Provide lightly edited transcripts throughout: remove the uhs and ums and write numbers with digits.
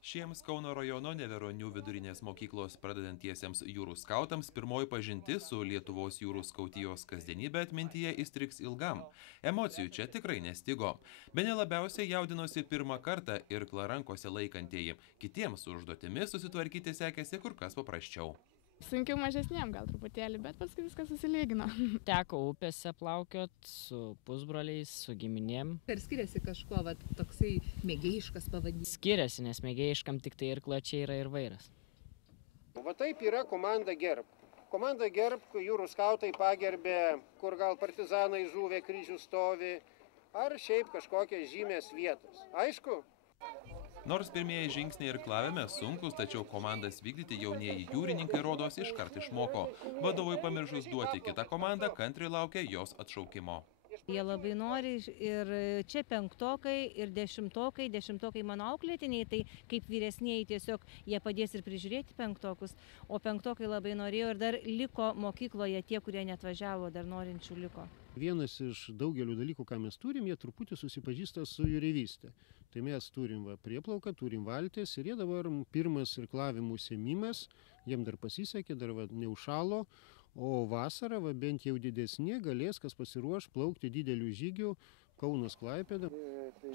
Šiems Kauno rajono Neveronių vidurinės mokyklos pradedantiesiems jūrų skautams pirmoji pažintis su Lietuvos jūrų skautijos kasdienybė atmintyje įstrigs ilgam. Emocijų čia tikrai nestigo. Bene labiausiai jaudinosi pirmą kartą irklą rankose laikantieji. Kitiems su užduotimis susitvarkyti sekėsi kur kas paprasčiau. Sunkiau mažesniem gal truputėlį, bet paskui viskas susilygino. Teko upėse plaukiot su pusbroliais, su giminėm. Ar skiriasi kažkuo toksai mėgėjiškas pavadinimas? Skiriasi, nes mėgėjiškam tik tai irkla čia yra ir vairas. Va taip yra komanda Gerb. Komanda Gerb, jūrų skautai pagerbė, kur gal partizanai žuvę, kryžių stovi, ar šiaip kažkokios žymės vietos. Aišku? Nors pirmieji žingsniai irklavime sunkus, tačiau komandas vykdyti jaunieji jūrininkai rodos iškart išmoko. Vadovui pamiršus duoti kitą komandą, kantriai laukia jos atšaukimo. Jie labai nori ir čia penktokai ir dešimtokai mano auklėtiniai, tai kaip vyresnieji tiesiog jie padės ir prižiūrėti penktokus, o penktokai labai norėjo ir dar liko mokykloje tie, kurie neatvažiavo, dar norinčių liko. Vienas iš daugelių dalykų, ką mes turim, jie truputį susipažįsta su jūreivystė. Tai mes turim prieplauką, turim valtis ir jie dabar pirmas irklavimų užsiėmimas, jiem dar pasisekė, dar neužšalo, o vasarą bent jau didesnė galės, kas pasiruoš plaukti didelių žygių Kaunas Klaipėda.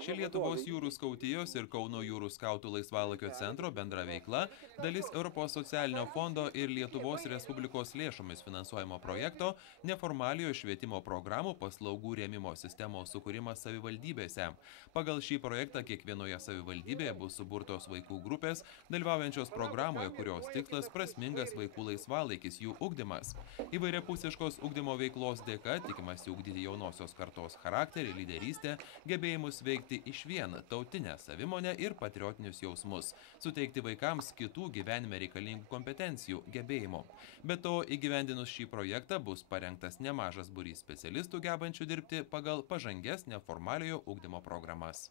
Ši Lietuvos jūrų skautijos ir Kauno jūrų skautų laisvalaikio centro bendra veikla dalis Europos socialinio fondo ir Lietuvos Respublikos lėšomis finansuojamo projekto neformaliojo švietimo programų paslaugų rėmimo sistemos sukūrimas savivaldybėse. Pagal šį projektą kiekvienoje savivaldybėje bus suburtos vaikų grupės, dalyvaujančios programoje, kurios tikslas prasmingas vaikų laisvalaikis, jų ugdymas. Įvairiapusiškos ugdymo veiklos dėka tikimasi ugdyti jaunosios kartos charakterį, lyderystę, gebėjimus veikti išvien, tautinę savimonę ir patriotinius jausmus, suteikti vaikams kitų gyvenime reikalingų kompetencijų, gebėjimų. Be to, įgyvendinus šį projektą bus parengtas nemažas būrys specialistų gebančių dirbti pagal pažanges neformaliojo ugdymo programas.